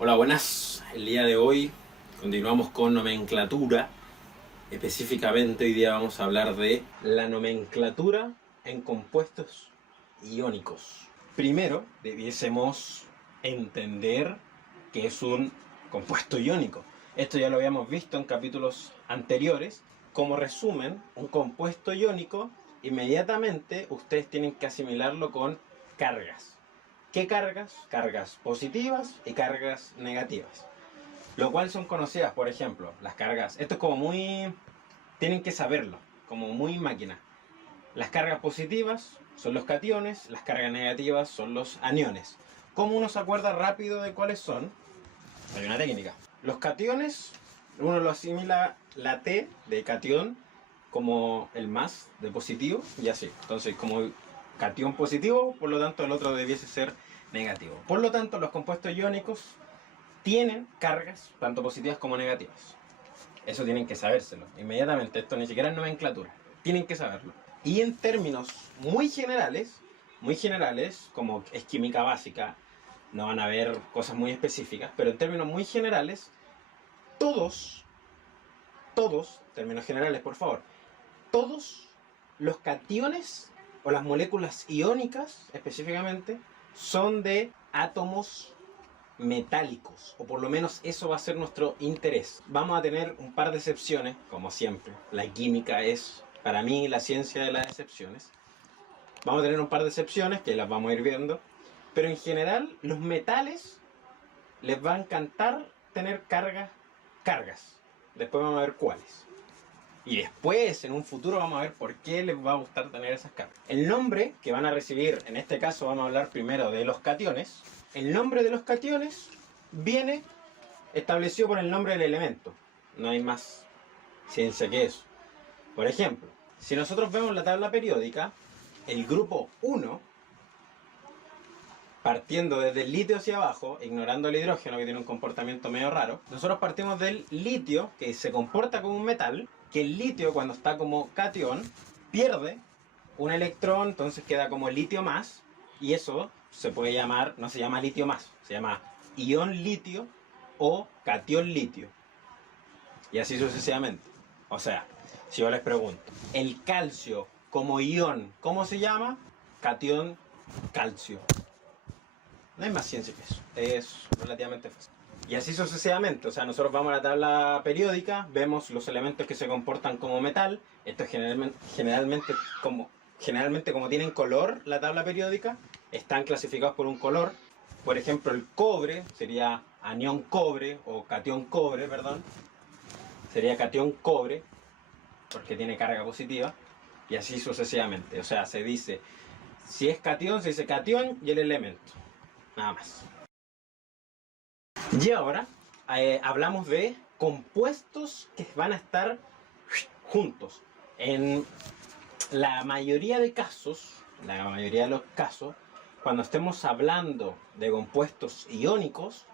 Hola, buenas. El día de hoy continuamos con nomenclatura. Específicamente hoy día vamos a hablar de la nomenclatura en compuestos iónicos. Primero debiésemos entender qué es un compuesto iónico. Esto ya lo habíamos visto en capítulos anteriores. Como resumen, un compuesto iónico, inmediatamente ustedes tienen que asimilarlo con cargas. ¿Qué cargas? Cargas positivas y cargas negativas. Lo cual son conocidas, por ejemplo, las cargas. Esto es como muy... Tienen que saberlo, como muy máquina. Las cargas positivas son los cationes, las cargas negativas son los aniones. ¿Cómo uno se acuerda rápido de cuáles son? Hay una técnica. Los cationes, uno lo asimila la T de catión como el más de positivo y así. Entonces, como catión positivo, por lo tanto el otro debiese ser negativo. Por lo tanto, los compuestos iónicos tienen cargas tanto positivas como negativas. Eso tienen que sabérselo inmediatamente. Esto ni siquiera es nomenclatura. Tienen que saberlo. Y en términos muy generales, como es química básica, no van a haber cosas muy específicas, pero en términos muy generales, todos, términos generales por favor, todos los cationes o las moléculas iónicas específicamente son de átomos metálicos, o por lo menos eso va a ser nuestro interés. Vamos a tener un par de excepciones, como siempre. La química es, para mí, la ciencia de las excepciones. Vamos a tener un par de excepciones que las vamos a ir viendo, pero en general los metales les va a encantar tener cargas. Después vamos a ver cuáles. Y después, en un futuro, vamos a ver por qué les va a gustar tener esas cargas. El nombre que van a recibir, en este caso vamos a hablar primero de los cationes. El nombre de los cationes viene establecido por el nombre del elemento. No hay más ciencia que eso. Por ejemplo, si nosotros vemos la tabla periódica, el grupo 1, partiendo desde el litio hacia abajo, ignorando el hidrógeno que tiene un comportamiento medio raro, nosotros partimos del litio, que se comporta como un metal, que el litio cuando está como catión pierde un electrón, entonces queda como litio más, y eso se puede llamar, no se llama litio más, se llama ion litio o catión litio, y así sucesivamente. O sea, si yo les pregunto, el calcio como ion, ¿cómo se llama? Catión calcio. No hay más ciencia que eso. Es relativamente fácil. Y así sucesivamente. O sea, nosotros vamos a la tabla periódica, vemos los elementos que se comportan como metal. Esto es generalmente como tienen color la tabla periódica, están clasificados por un color. Por ejemplo, el cobre sería anión cobre o catión cobre, perdón. Sería catión cobre porque tiene carga positiva. Y así sucesivamente. O sea, se dice, si es catión, se dice catión y el elemento. Nada más. Y ahora hablamos de compuestos que van a estar juntos. En la mayoría de los casos, cuando estemos hablando de compuestos iónicos,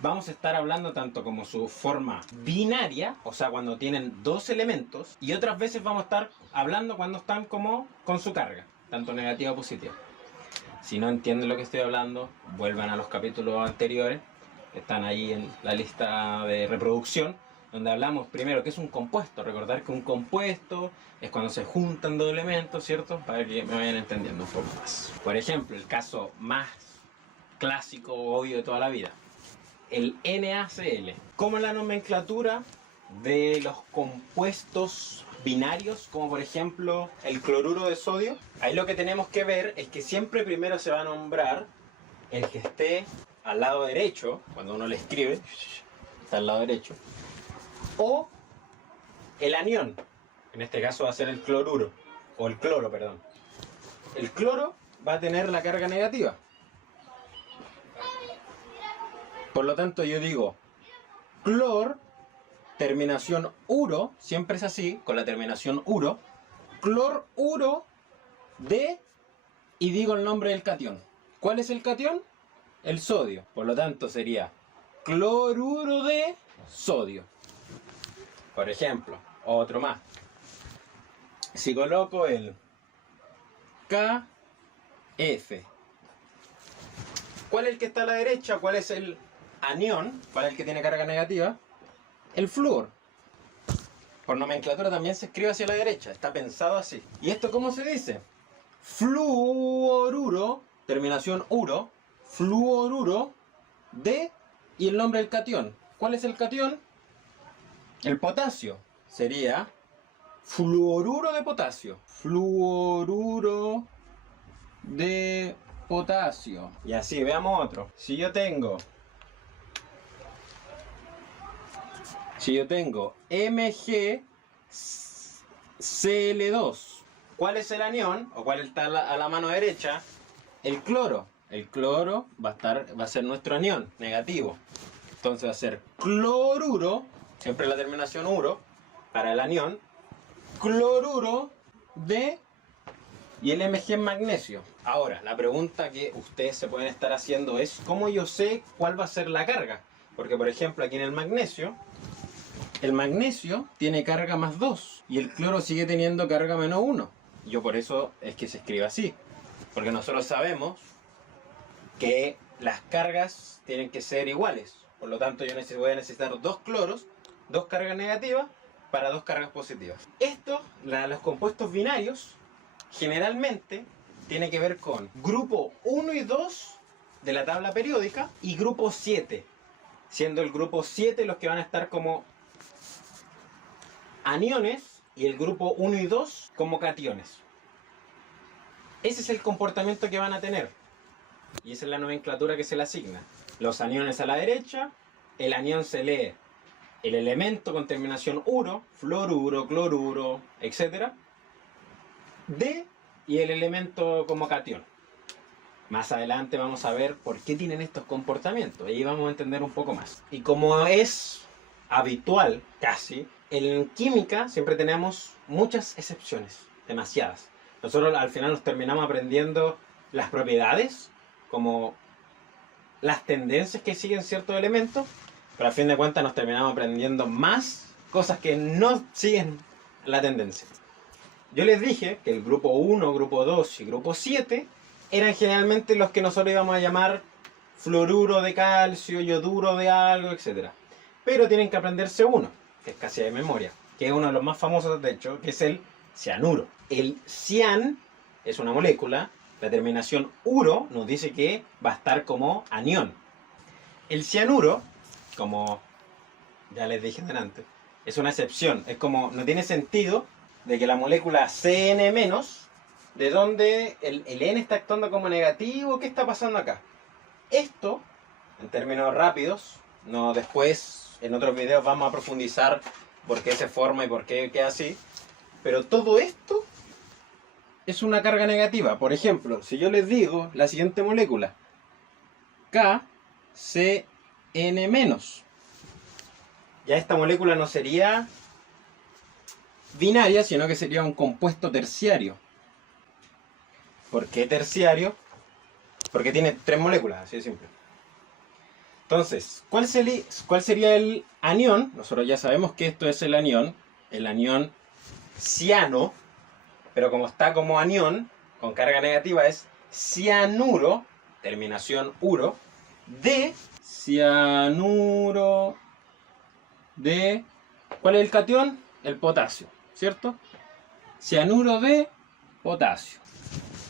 vamos a estar hablando tanto como su forma binaria, o sea, cuando tienen dos elementos, y otras veces vamos a estar hablando cuando están como con su carga, tanto negativa o positiva. Si no entienden lo que estoy hablando, vuelvan a los capítulos anteriores, que están ahí en la lista de reproducción, donde hablamos primero qué es un compuesto. Recordar que un compuesto es cuando se juntan dos elementos, ¿cierto? Para que me vayan entendiendo un poco más. Por ejemplo, el caso más clásico, obvio de toda la vida, el NaCl. Como la nomenclatura de los compuestos binarios, como por ejemplo el cloruro de sodio, ahí lo que tenemos que ver es que siempre primero se va a nombrar el que esté al lado derecho, cuando uno le escribe, está al lado derecho, o el anión, en este caso va a ser el cloruro, o el cloro, perdón. El cloro va a tener la carga negativa. Por lo tanto yo digo clor, terminación uro, siempre es así, con la terminación uro, cloruro de, y digo el nombre del catión. ¿Cuál es el catión? El sodio. Por lo tanto sería cloruro de sodio. Por ejemplo, otro más. Si coloco el KF, ¿cuál es el que está a la derecha? ¿Cuál es el anión, para el que tiene carga negativa, el flúor. Por nomenclatura también se escribe hacia la derecha, está pensado así. ¿Y esto cómo se dice? Fluoruro, terminación uro, fluoruro de, y el nombre del catión. ¿Cuál es el catión? El potasio. Sería fluoruro de potasio. Fluoruro de potasio. Y así, veamos otro. Si yo tengo MgCl2, ¿cuál es el anión? ¿O cuál está a la mano derecha? El cloro. El cloro va a ser nuestro anión negativo. Entonces va a ser cloruro, siempre la terminación uro, para el anión. Cloruro de, y el Mg es magnesio. Ahora, la pregunta que ustedes se pueden estar haciendo es, ¿cómo yo sé cuál va a ser la carga? Porque, por ejemplo, aquí en el magnesio tiene carga más 2 y el cloro sigue teniendo carga menos 1. Yo por eso es que se escribe así. Porque nosotros sabemos que las cargas tienen que ser iguales. Por lo tanto, yo voy a necesitar 2 cloros, 2 cargas negativas para 2 cargas positivas. Esto, los compuestos binarios, generalmente tiene que ver con grupo 1 y 2 de la tabla periódica y grupo 7. Siendo el grupo 7 los que van a estar como aniones y el grupo 1 y 2 como cationes. Ese es el comportamiento que van a tener. Y esa es la nomenclatura que se le asigna. Los aniones a la derecha, el anión se lee el elemento con terminación uro, fluoruro, cloruro, etc. D y el elemento como catión. Más adelante vamos a ver por qué tienen estos comportamientos. Ahí vamos a entender un poco más. Y como es habitual, casi, en química siempre tenemos muchas excepciones, demasiadas. Nosotros al final nos terminamos aprendiendo las propiedades, como las tendencias que siguen ciertos elementos, pero a fin de cuentas nos terminamos aprendiendo más cosas que no siguen la tendencia. Yo les dije que el grupo 1, grupo 2 y grupo 7 eran generalmente los que nosotros íbamos a llamar fluoruro de calcio, yoduro de algo, etc. Pero tienen que aprenderse uno, que es casi de memoria, que es uno de los más famosos de hecho, que es el cianuro. El cian es una molécula, la terminación uro nos dice que va a estar como anión. El cianuro, como ya les dije delante, es una excepción, es como, no tiene sentido de que la molécula Cn-, de donde el N está actuando como negativo, ¿qué está pasando acá? Esto, en términos rápidos, no después en otros videos vamos a profundizar por qué se forma y por qué queda así, pero todo esto es una carga negativa. Por ejemplo, si yo les digo la siguiente molécula, KCN-, ya esta molécula no sería binaria, sino que sería un compuesto terciario. ¿Por qué terciario? Porque tiene 3 moléculas, así de simple. Entonces, ¿cuál sería el anión? Nosotros ya sabemos que esto es el anión ciano, pero como está como anión, con carga negativa, es cianuro, terminación uro, de cianuro de... ¿Cuál es el catión? El potasio, ¿cierto? Cianuro de potasio.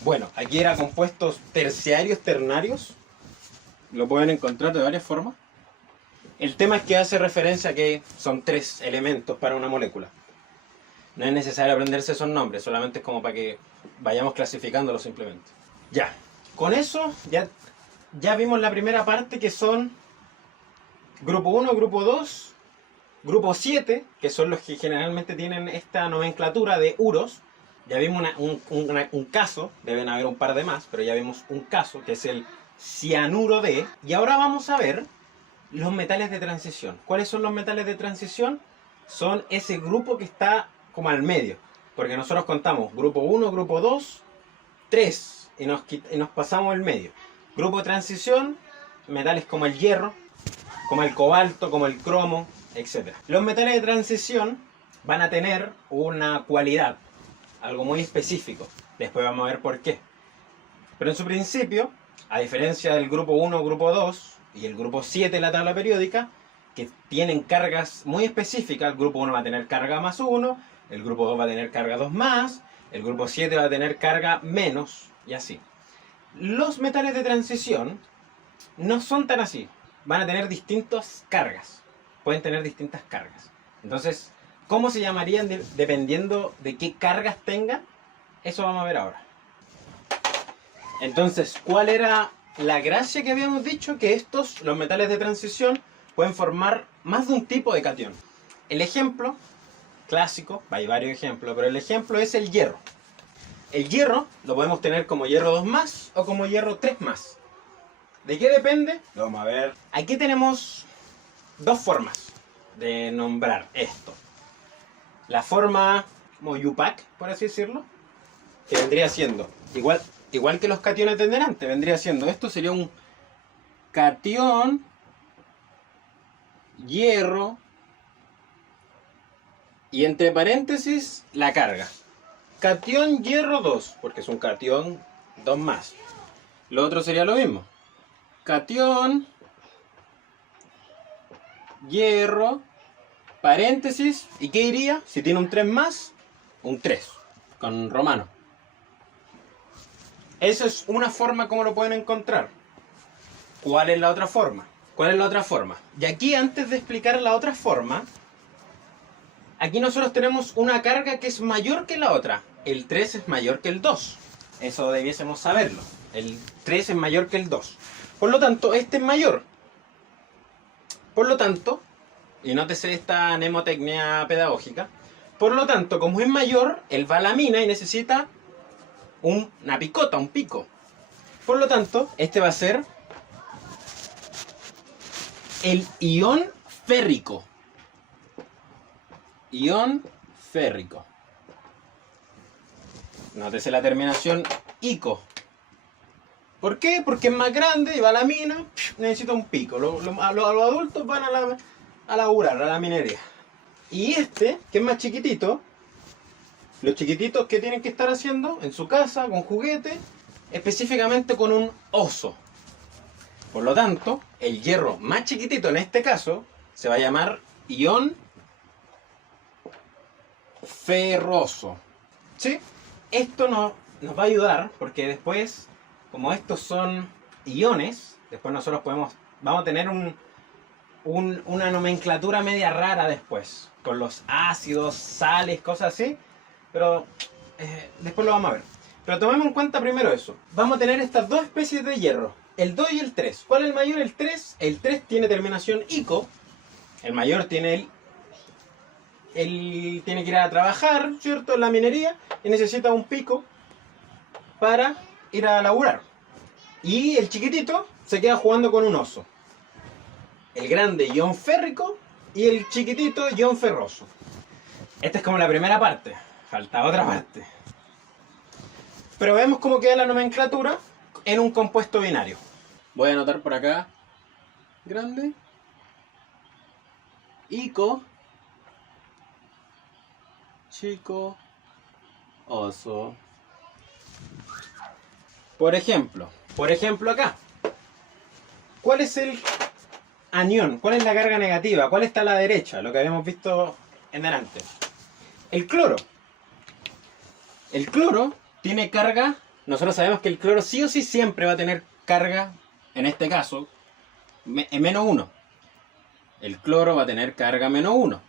Bueno, aquí era compuestos terciarios, ternarios. Lo pueden encontrar de varias formas. El tema es que hace referencia a que son 3 elementos para una molécula. No es necesario aprenderse esos nombres, solamente es como para que vayamos clasificándolos simplemente. Ya, con eso ya vimos la primera parte, que son grupo 1, grupo 2, grupo 7, que son los que generalmente tienen esta nomenclatura de uros. Ya vimos un caso, deben haber un par de más, pero ya vimos un caso, que es el cianuro de. Y ahora vamos a ver los metales de transición. ¿Cuáles son los metales de transición? Son ese grupo que está como al medio. Porque nosotros contamos grupo 1, grupo 2, 3, y nos pasamos el medio. Grupo de transición, metales como el hierro, como el cobalto, como el cromo, etc. Los metales de transición van a tener una cualidad, algo muy específico. Después vamos a ver por qué. Pero en su principio, a diferencia del grupo 1 o grupo 2, y el grupo 7 de la tabla periódica, que tienen cargas muy específicas. El grupo 1 va a tener carga más 1, el grupo 2 va a tener carga 2 más, el grupo 7 va a tener carga menos, y así. Los metales de transición no son tan así. Van a tener distintas cargas. Pueden tener distintas cargas. Entonces, ¿cómo se llamarían dependiendo de qué cargas tengan? Eso vamos a ver ahora. Entonces, ¿cuál era la gracia que habíamos dicho? Que los metales de transición, pueden formar más de un tipo de catión. El ejemplo clásico, hay varios ejemplos, pero el ejemplo es el hierro. El hierro lo podemos tener como hierro 2 más o como hierro 3 más. ¿De qué depende? Lo vamos a ver. Aquí tenemos dos formas de nombrar esto. La forma como Yupac, por así decirlo, que vendría siendo igual que los cationes de delante, vendría siendo, esto sería un catión hierro y entre paréntesis la carga. Catión hierro 2, porque es un catión 2 más. Lo otro sería lo mismo. Catión hierro, paréntesis, ¿y qué iría? Si tiene un 3 más, un 3, con romano. Esa es una forma como lo pueden encontrar. ¿Cuál es la otra forma? ¿Cuál es la otra forma? Y aquí, antes de explicar la otra forma, aquí nosotros tenemos una carga que es mayor que la otra. El 3 es mayor que el 2. Eso debiésemos saberlo. El 3 es mayor que el 2. Por lo tanto, este es mayor. Por lo tanto, y nótese esta mnemotecnia pedagógica, por lo tanto, como es mayor, él va a la mina y necesita una picota, un pico. Por lo tanto, este va a ser el ion férrico. Ion férrico. Nótese la terminación ico. ¿Por qué? Porque es más grande y va a la mina, necesita un pico. Los adultos van a laburar, a la minería. Y este, que es más chiquitito, los chiquititos que tienen que estar haciendo en su casa, con juguete, específicamente con un oso. Por lo tanto, el hierro más chiquitito en este caso se va a llamar ion ferroso. ¿Sí? Esto nos va a ayudar porque después, como estos son iones, después nosotros vamos a tener una nomenclatura media rara después, con los ácidos, sales, cosas así, pero después lo vamos a ver. Pero tomemos en cuenta primero eso. Vamos a tener estas dos especies de hierro, el 2 y el 3. ¿Cuál es el mayor? El 3. El 3 tiene terminación ico. El mayor tiene él tiene que ir a trabajar, ¿cierto?, en la minería, y necesita un pico para ir a laburar. Y el chiquitito se queda jugando con un oso. El grande, ion férrico, y el chiquitito, ion ferroso. Esta es como la primera parte. Falta otra parte. Pero vemos cómo queda la nomenclatura en un compuesto binario. Voy a anotar por acá. Grande. Ico. Chico. Oso. Por ejemplo acá. ¿Cuál es el anión? ¿Cuál es la carga negativa? ¿Cuál está a la derecha? Lo que habíamos visto en delante. El cloro. El cloro tiene carga. Nosotros sabemos que el cloro sí o sí siempre va a tener carga, en este caso, menos 1. El cloro va a tener carga menos 1.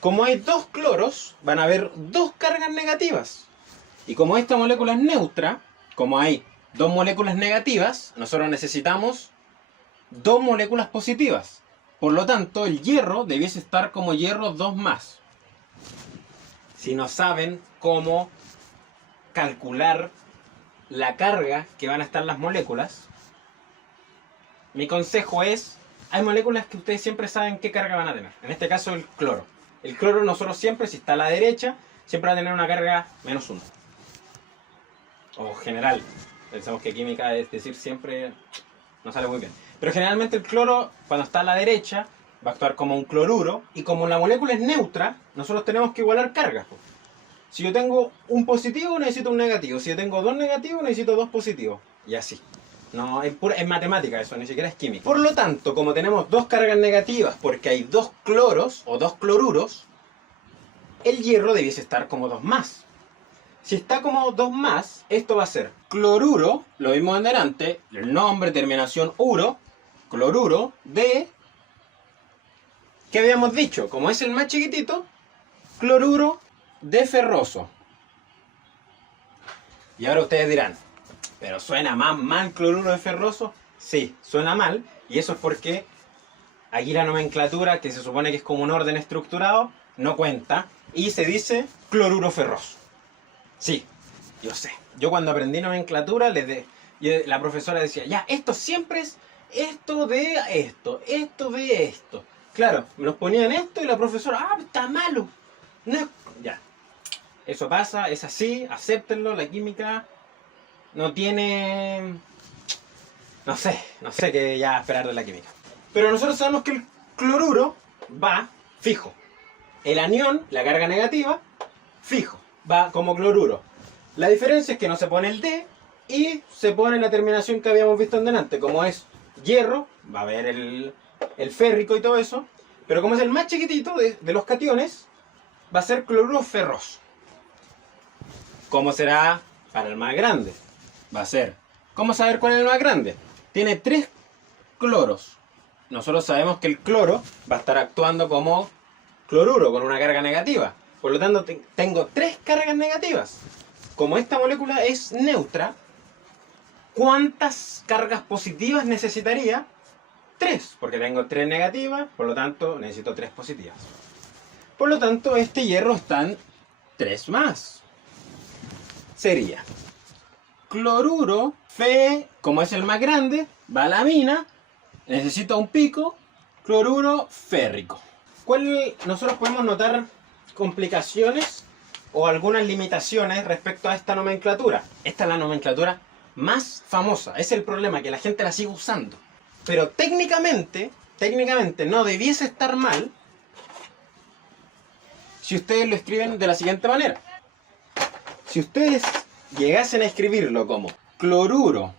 Como hay dos cloros, van a haber dos cargas negativas. Y como esta molécula es neutra, como hay dos moléculas negativas, nosotros necesitamos dos moléculas positivas. Por lo tanto, el hierro debiese estar como hierro 2 más. Si no saben cómo calcular la carga que van a estar las moléculas, mi consejo es, hay moléculas que ustedes siempre saben qué carga van a tener. En este caso el cloro. El cloro nosotros siempre, si está a la derecha, siempre va a tener una carga menos 1. O general. Pensamos que química es decir siempre, no sale muy bien. Pero generalmente el cloro, cuando está a la derecha, va a actuar como un cloruro. Y como la molécula es neutra, nosotros tenemos que igualar cargas. Si yo tengo un positivo, necesito un negativo. Si yo tengo dos negativos, necesito dos positivos. Y así. No, es matemática eso, ni siquiera es química. Por lo tanto, como tenemos dos cargas negativas porque hay dos cloros o dos cloruros, el hierro debiese estar como 2 más. Si está como 2 más, esto va a ser cloruro, lo mismo en delante, el nombre, terminación uro, cloruro de... ¿Qué habíamos dicho? Como es el más chiquitito, cloruro de ferroso. Y ahora ustedes dirán, ¿pero suena más mal cloruro de ferroso? Sí, suena mal, y eso es porque aquí la nomenclatura, que se supone que es como un orden estructurado, no cuenta, y se dice cloruro ferroso. Sí, yo sé. Yo cuando aprendí nomenclatura, la profesora decía, ya, esto siempre es esto de esto, esto de esto. Claro, me los ponían esto y la profesora, está malo. No, ya, eso pasa, es así, acéptenlo, la química no tiene... No sé qué ya esperar de la química. Pero nosotros sabemos que el cloruro va fijo. El anión, la carga negativa, fijo, va como cloruro. La diferencia es que no se pone el D y se pone la terminación que habíamos visto en delante. Como es hierro, va a haber el férrico y todo eso. Pero como es el más chiquitito de los cationes, va a ser cloruro ferroso. ¿Cómo será para el más grande? Va a ser... ¿Cómo saber cuál es el más grande? Tiene 3 cloros. Nosotros sabemos que el cloro va a estar actuando como cloruro, con una carga negativa. Por lo tanto, tengo 3 cargas negativas. Como esta molécula es neutra, ¿cuántas cargas positivas necesitaría? 3, porque tengo 3 negativas, por lo tanto necesito 3 positivas. Por lo tanto, este hierro está en 3 más. Sería cloruro, Fe, como es el más grande, va a la mina, necesito un pico, cloruro férrico. Nosotros podemos notar complicaciones o algunas limitaciones respecto a esta nomenclatura. Esta es la nomenclatura más famosa. Es el problema, que la gente la sigue usando. Pero técnicamente no debiese estar mal si ustedes lo escriben de la siguiente manera. Si ustedes llegasen a escribirlo como cloruro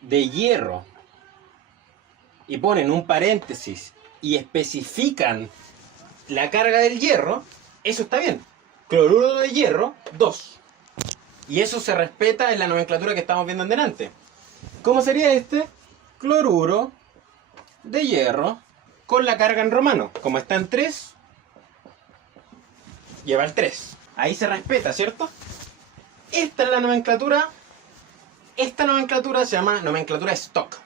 de hierro y ponen un paréntesis y especifican la carga del hierro, eso está bien. Cloruro de hierro, 2. Y eso se respeta en la nomenclatura que estamos viendo en delante. ¿Cómo sería este? Cloruro de hierro con la carga en romano. Como está en 3, lleva el 3. Ahí se respeta, ¿cierto? Esta es la nomenclatura. Esta nomenclatura se llama nomenclatura stock.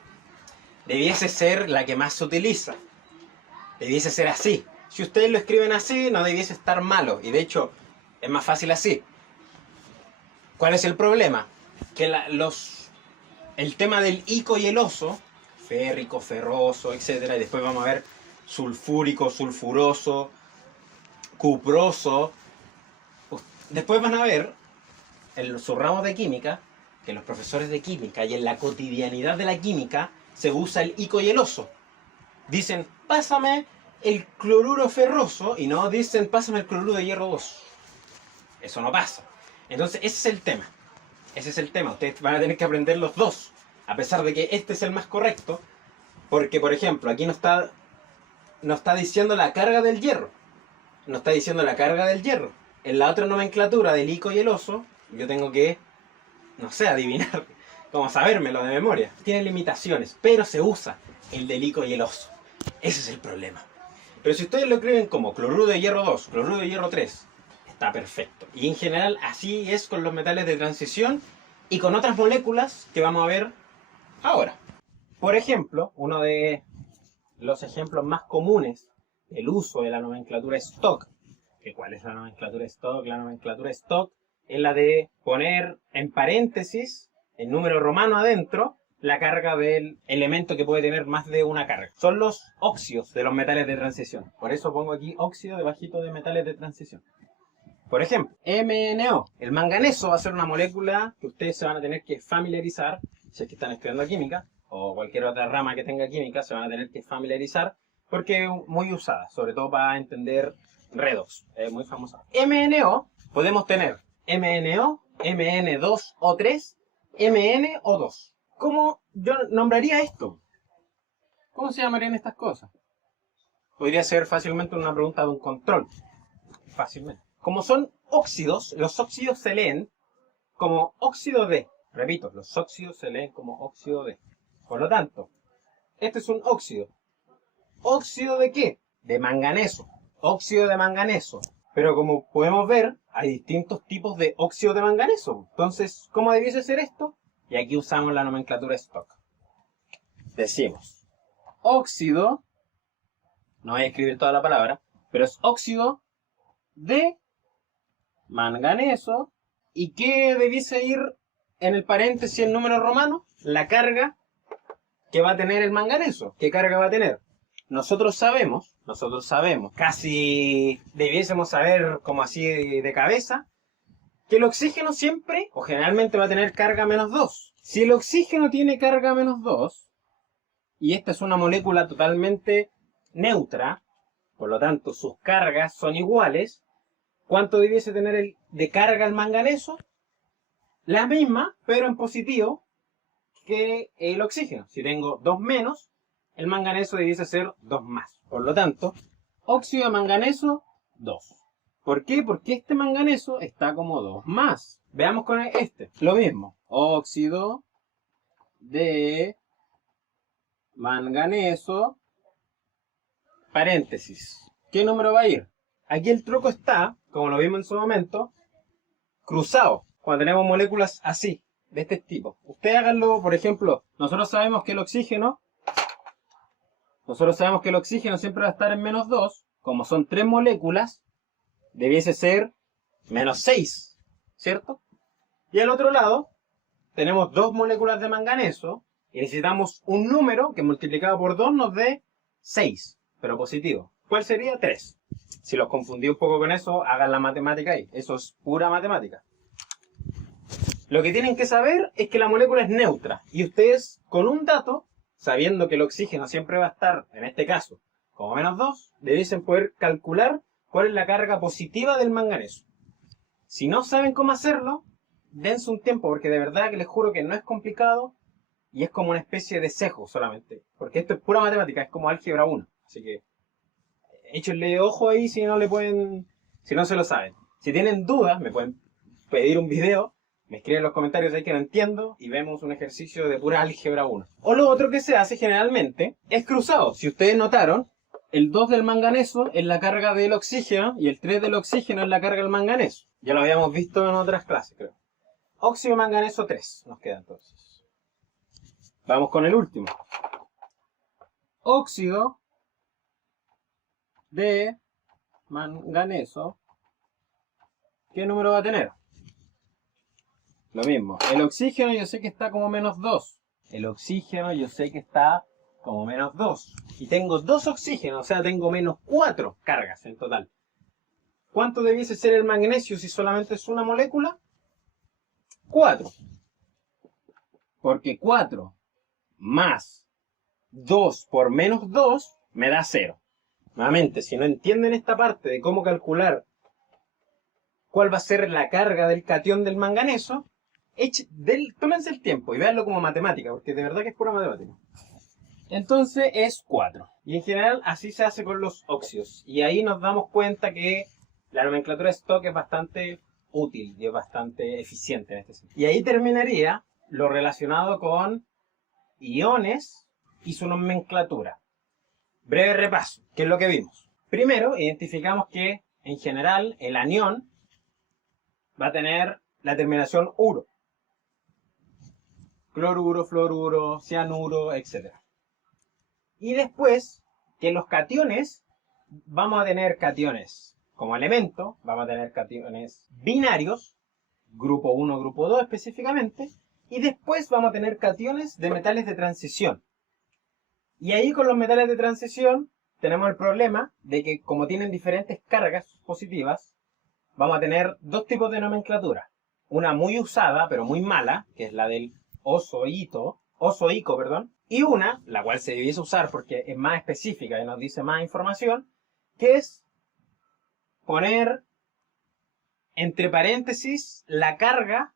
Debiese ser la que más se utiliza. Debiese ser así. Si ustedes lo escriben así, no debiese estar malo. Y de hecho, es más fácil así. ¿Cuál es el problema? Que el tema del ico y el oso, férrico, ferroso, etc. Y después vamos a ver sulfúrico, sulfuroso, cuproso. Después van a ver en su ramo de química, que los profesores de química y en la cotidianidad de la química se usa el ico y el oso. Dicen, pásame el cloruro ferroso, y no dicen, pásame el cloruro de hierro 2. Eso no pasa. Entonces, ese es el tema. Ese es el tema. Ustedes van a tener que aprender los dos, a pesar de que este es el más correcto, porque, por ejemplo, aquí no está diciendo la carga del hierro. No está diciendo la carga del hierro. En la otra nomenclatura del ico y el oso, yo tengo que, no sé, adivinar, como sabérmelo de memoria. Tiene limitaciones, pero se usa el del ico y el oso. Ese es el problema. Pero si ustedes lo escriben como cloruro de hierro 2, cloruro de hierro 3, está perfecto. Y en general así es con los metales de transición y con otras moléculas que vamos a ver ahora. Por ejemplo, uno de los ejemplos más comunes del uso de la nomenclatura stock. ¿Cuál es la nomenclatura stock? La nomenclatura stock es la de poner en paréntesis, en número romano adentro, la carga del elemento que puede tener más de una carga. Son los óxidos de los metales de transición. Por eso pongo aquí óxido debajito de metales de transición. Por ejemplo, MnO. El manganeso va a ser una molécula que ustedes se van a tener que familiarizar, si es que están estudiando química, o cualquier otra rama que tenga química, se van a tener que familiarizar, porque es muy usada, sobre todo para entender redox. Es muy famosa. MnO, podemos tener MnO, Mn2O3 MnO2. ¿Cómo yo nombraría esto? ¿Cómo se llamarían estas cosas? Podría ser fácilmente una pregunta de un control. Fácilmente. Como son óxidos, los óxidos se leen como óxido de. Repito, los óxidos se leen como óxido de. Por lo tanto, este es un óxido. ¿Óxido de qué? De manganeso. Óxido de manganeso. Pero como podemos ver, hay distintos tipos de óxido de manganeso. Entonces, ¿cómo debiese ser esto? Y aquí usamos la nomenclatura stock. Decimos, óxido, no voy a escribir toda la palabra, pero es óxido de manganeso. ¿Y qué debiese ir en el paréntesis el número romano? La carga que va a tener el manganeso. ¿Qué carga va a tener? Nosotros sabemos, casi debiésemos saber como así de cabeza, que el oxígeno siempre, o generalmente, va a tener carga -2. Si el oxígeno tiene carga -2, y esta es una molécula totalmente neutra, por lo tanto sus cargas son iguales, ¿cuánto debiese tener de carga el manganeso? La misma, pero en positivo, que el oxígeno. Si tengo 2 menos, el manganeso debiese ser 2 más. Por lo tanto, óxido de manganeso, 2. ¿Por qué? Porque este manganeso está como 2 más. Veamos con este. Lo mismo. Óxido de manganeso, paréntesis. ¿Qué número va a ir? Aquí el truco está, como lo vimos en su momento, cruzado. Cuando tenemos moléculas así, de este tipo. Ustedes háganlo, por ejemplo, nosotros sabemos que el oxígeno siempre va a estar en -2. Como son 3 moléculas, debiese ser -6, ¿cierto? Y al otro lado, tenemos 2 moléculas de manganeso y necesitamos un número que multiplicado por 2 nos dé 6, pero positivo. ¿Cuál sería? 3. Si los confundí un poco con eso, hagan la matemática ahí. Eso es pura matemática. Lo que tienen que saber es que la molécula es neutra. Y ustedes, con un dato, sabiendo que el oxígeno siempre va a estar, en este caso, como -2, debiesen poder calcular cuál es la carga positiva del manganeso. Si no saben cómo hacerlo, dense un tiempo, porque de verdad que les juro que no es complicado y es como una especie de sesgo solamente. Porque esto es pura matemática, es como álgebra 1. Así que échenle ojo ahí si no se lo saben. Si tienen dudas, me pueden pedir un video, me escriben en los comentarios ahí que no entiendo y vemos un ejercicio de pura álgebra 1. O lo otro que se hace generalmente es cruzado. Si ustedes notaron, el 2 del manganeso es la carga del oxígeno y el 3 del oxígeno es la carga del manganeso. Ya lo habíamos visto en otras clases, creo. Óxido manganeso 3 nos queda entonces. Vamos con el último. Óxido de manganeso. ¿Qué número va a tener? Lo mismo. El oxígeno yo sé que está como -2. El oxígeno yo sé que está como -2. Y tengo 2 oxígenos, o sea, tengo -4 cargas en total. ¿Cuánto debiese ser el magnesio si solamente es una molécula? 4. Porque 4 más 2 por -2 me da 0. Nuevamente, si no entienden esta parte de cómo calcular cuál va a ser la carga del catión del manganeso, tómense el tiempo y véanlo como matemática, porque de verdad que es pura matemática. Entonces es 4. Y en general así se hace con los óxidos. Y ahí nos damos cuenta que la nomenclatura stock es bastante útil y es bastante eficiente en este sentido. Y ahí terminaría lo relacionado con iones y su nomenclatura. Breve repaso. ¿Qué es lo que vimos? Primero, identificamos que en general el anión va a tener la terminación uro. Cloruro, fluoruro, cianuro, etc. Y después, que los cationes, vamos a tener cationes como elemento, vamos a tener cationes binarios, grupo 1, grupo 2 específicamente, y después vamos a tener cationes de metales de transición. Y ahí con los metales de transición tenemos el problema de que como tienen diferentes cargas positivas, vamos a tener 2 tipos de nomenclatura. Una muy usada, pero muy mala, que es la del oso-ico, y una, la cual se debiese usar porque es más específica y nos dice más información, que es poner entre paréntesis la carga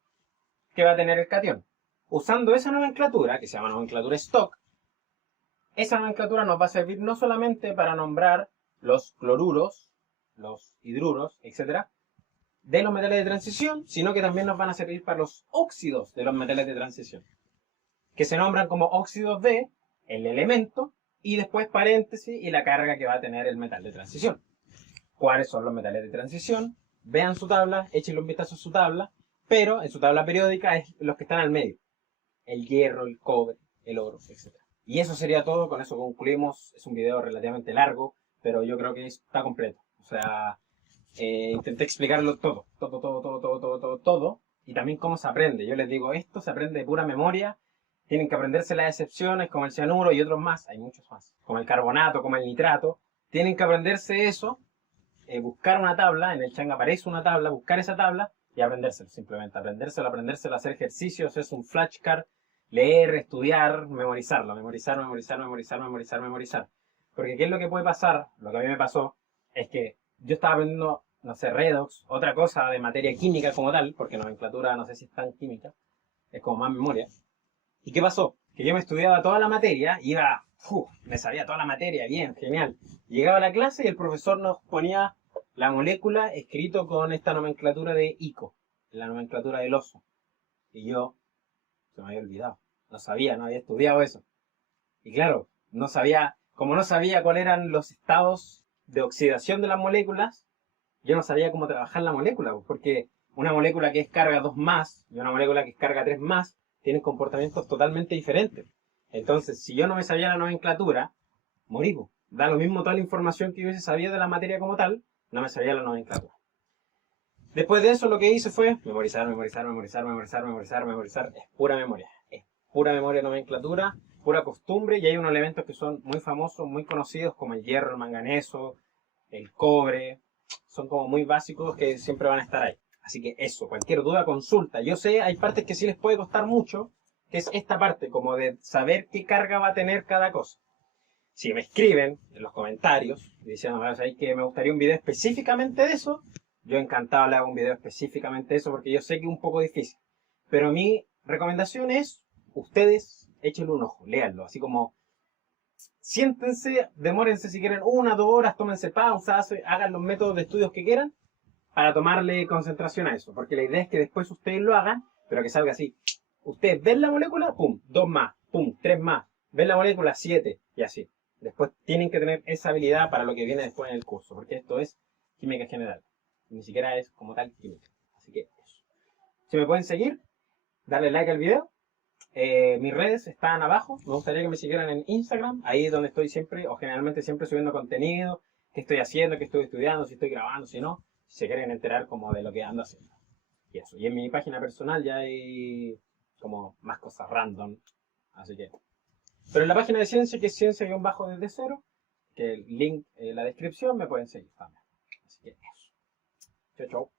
que va a tener el catión. Usando esa nomenclatura, que se llama nomenclatura stock, esa nomenclatura nos va a servir no solamente para nombrar los cloruros, los hidruros, etc., de los metales de transición, sino que también nos van a servir para los óxidos de los metales de transición, que se nombran como óxidos de el elemento y después paréntesis y la carga que va a tener el metal de transición. ¿Cuáles son los metales de transición? Vean su tabla, échenle un vistazo a su tabla, pero en su tabla periódica es los que están al medio. El hierro, el cobre, el oro, etc. Y eso sería todo, con eso concluimos. Es un video relativamente largo, pero yo creo que está completo. O sea, intenté explicarlo todo. Y también cómo se aprende. Yo les digo, esto se aprende de pura memoria. Tienen que aprenderse las excepciones, como el cianuro y otros más. Hay muchos más. Como el carbonato, como el nitrato. Tienen que aprenderse eso, buscar una tabla. En el Chang aparece una tabla, buscar esa tabla y aprendérselo. Simplemente aprendérselo, hacer ejercicios. Es un flashcard. Leer, estudiar, memorizarlo. Memorizar. Porque ¿qué es lo que puede pasar? Lo que a mí me pasó es que yo estaba aprendiendo, no sé, redox, otra cosa de materia química como tal, porque nomenclatura no sé si es tan química, es como más memoria. ¿Y qué pasó? Que yo me estudiaba toda la materia, me sabía toda la materia, bien, genial. Llegaba a la clase y el profesor nos ponía la molécula escrito con esta nomenclatura de ICO, la nomenclatura del oso. Y yo se me había olvidado, no sabía, no había estudiado eso. Y claro, como no sabía cuáles eran los estados de oxidación de las moléculas, yo no sabía cómo trabajar la molécula, porque una molécula que es carga 2 más y una molécula que es carga 3 más tienen comportamientos totalmente diferentes. Entonces, si yo no me sabía la nomenclatura, morí. Da lo mismo toda la información que yo hubiese sabido de la materia como tal, no me sabía la nomenclatura. Después de eso lo que hice fue memorizar. Es pura memoria, nomenclatura, pura costumbre, y hay unos elementos que son muy famosos, muy conocidos, como el hierro, el manganeso, el cobre. Son como muy básicos que siempre van a estar ahí. Así que eso, cualquier duda, consulta. Yo sé, hay partes que sí les puede costar mucho, que es esta parte, como de saber qué carga va a tener cada cosa. Si me escriben en los comentarios diciendo, que me gustaría un video específicamente de eso, yo encantado le hago un video específicamente de eso, porque yo sé que es un poco difícil. Pero mi recomendación es, ustedes échenle un ojo, léanlo, así como siéntense, demórense si quieren 1 o 2 horas, tómense pausas, hagan los métodos de estudios que quieran para tomarle concentración a eso, porque la idea es que después ustedes lo hagan, pero que salga así. Ustedes ven la molécula, pum, 2 más, pum, 3 más, ven la molécula, 7, y así. Después tienen que tener esa habilidad para lo que viene después en el curso, porque esto es química general, ni siquiera es como tal química. Así que eso. Si me pueden seguir, darle like al video. Mis redes están abajo. Me gustaría que me siguieran en Instagram, ahí es donde estoy siempre, o generalmente siempre subiendo contenido, qué estoy haciendo, qué estoy estudiando, si estoy grabando, si no, si se quieren enterar como de lo que ando haciendo. Y eso. Y en mi página personal ya hay como más cosas random, así que... Pero en la página de ciencia, que es ciencia-desde cero, que el link en la descripción, me pueden seguir también. Así que eso. Chau, chau.